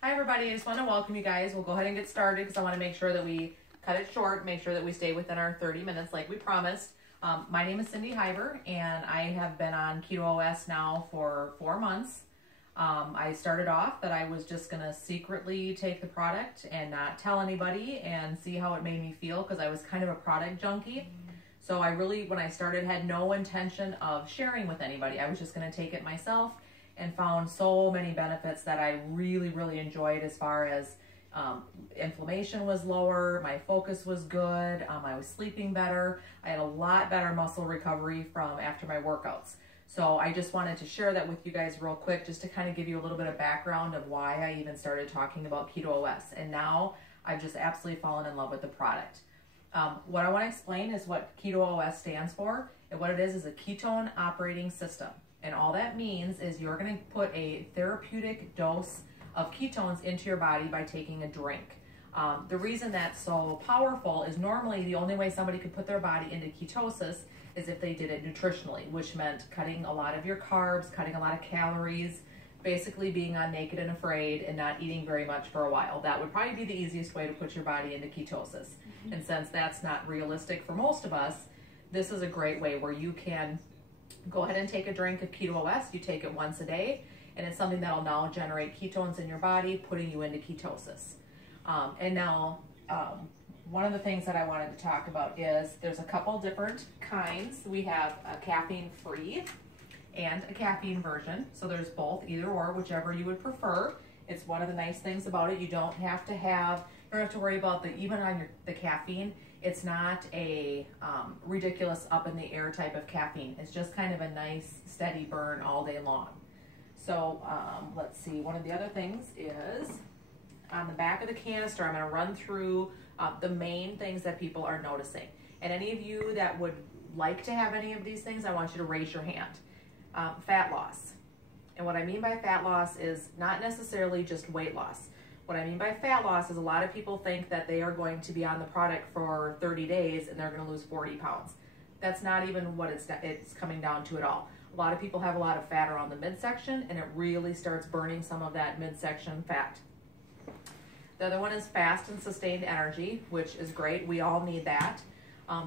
Hi everybody, I just want to welcome you guys. We'll go ahead and get started because I want to make sure that we cut it short, make sure that we stay within our 30 minutes like we promised. My name is Cindy Hyber and I have been on Keto OS now for 4 months. I started off that I was just going to secretly take the product and not tell anybody and see how it made me feel because I was kind of a product junkie. So I really, when I started, had no intention of sharing with anybody. I was just going to take it myself and found so many benefits that I really enjoyed as far as inflammation was lower, my focus was good, I was sleeping better, I had a lot better muscle recovery from after my workouts. So I just wanted to share that with you guys real quick just to kind of give you a little bit of background of why I even started talking about Keto OS. And now I've just absolutely fallen in love with the product. What I want to explain is what Keto OS stands for, and what it is a ketone operating system. And all that means is you're going to put a therapeutic dose of ketones into your body by taking a drink. The reason that's so powerful is normally the only way somebody could put their body into ketosis is if they did it nutritionally, which meant cutting a lot of your carbs, cutting a lot of calories, basically being on Naked and Afraid and not eating very much for a while. That would probably be the easiest way to put your body into ketosis. And since that's not realistic for most of us, this is a great way where you can go ahead and take a drink of Keto OS. You take it once a day, and it's something that'll now generate ketones in your body, putting you into ketosis. One of the things that I wanted to talk about is there's a couple different kinds. We have a caffeine-free and a caffeine version. So there's both, either or, whichever you would prefer. It's one of the nice things about it. You don't have to worry about even on the caffeine. It's not a ridiculous up in the air type of caffeine. It's just kind of a nice steady burn all day long. So let's see, one of the other things is on the back of the canister, I'm going to run through the main things that people are noticing. And any of you that would like to have any of these things, I want you to raise your hand. Fat loss. And what I mean by fat loss is not necessarily just weight loss. What I mean by fat loss is a lot of people think that they are going to be on the product for 30 days and they're going to lose 40 pounds. That's not even what it's coming down to at all. A lot of people have a lot of fat around the midsection and it really starts burning some of that midsection fat. The other one is fast and sustained energy, which is great. We all need that.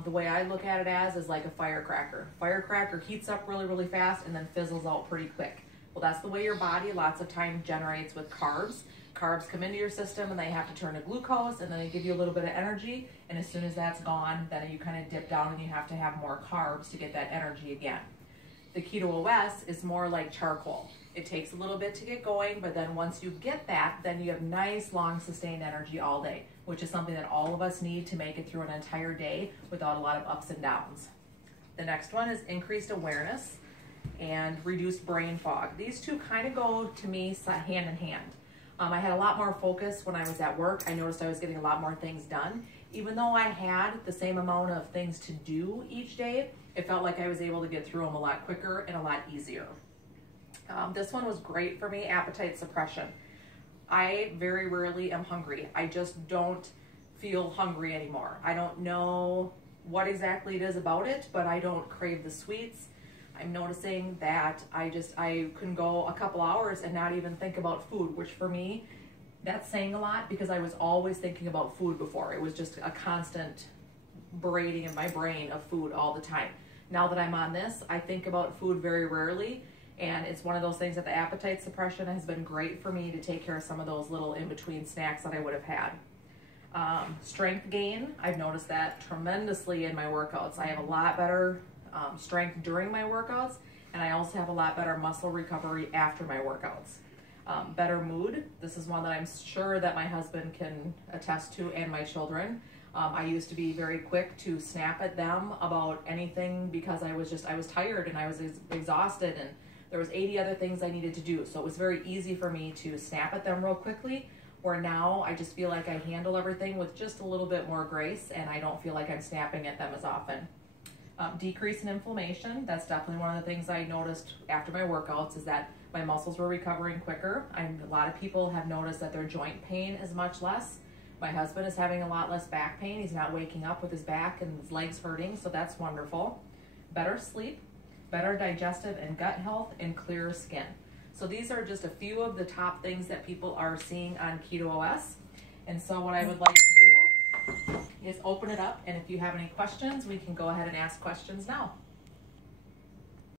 The way I look at it is like a firecracker. Firecracker heats up really fast and then fizzles out pretty quick. Well, that's the way your body lots of times generates with carbs. Carbs come into your system and they have to turn to glucose and then they give you a little bit of energy, and as soon as that's gone, then you kind of dip down and you have to have more carbs to get that energy again. The Keto OS is more like charcoal. It takes a little bit to get going, but then once you get that, then you have nice long sustained energy all day, which is something that all of us need to make it through an entire day without a lot of ups and downs. The next one is increased awareness and reduced brain fog. These two kind of go to me hand in hand. I had a lot more focus when I was at work. I noticed I was getting a lot more things done. Even though I had the same amount of things to do each day, it felt like I was able to get through them a lot quicker and a lot easier. This one was great for me, appetite suppression. I very rarely am hungry. I just don't feel hungry anymore. I don't know what exactly it is about it, but I don't crave the sweets. I'm noticing that I can go a couple hours and not even think about food, which for me, that's saying a lot because I was always thinking about food before. It was just a constant berating in my brain of food all the time. Now that I'm on this, I think about food very rarely, and it's one of those things that the appetite suppression has been great for me to take care of some of those little in-between snacks that I would have had. Strength gain, I've noticed that tremendously in my workouts. I have a lot better strength during my workouts, and I also have a lot better muscle recovery after my workouts. Better mood, this is one that I'm sure that my husband can attest to, and my children. I used to be very quick to snap at them about anything because I was tired and I was exhausted and there was 80 other things I needed to do. So it was very easy for me to snap at them real quickly, where now I just feel like I handle everything with just a little bit more grace and I don't feel like I'm snapping at them as often. Decrease in inflammation, that's definitely one of the things I noticed after my workouts is that my muscles were recovering quicker. A lot of people have noticed that their joint pain is much less. My husband is having a lot less back pain. He's not waking up with his back and his legs hurting, so that's wonderful. Better sleep, better digestive and gut health, and clearer skin. So these are just a few of the top things that people are seeing on Keto OS. And so what I would like to do is open it up, and if you have any questions, we can go ahead and ask questions now.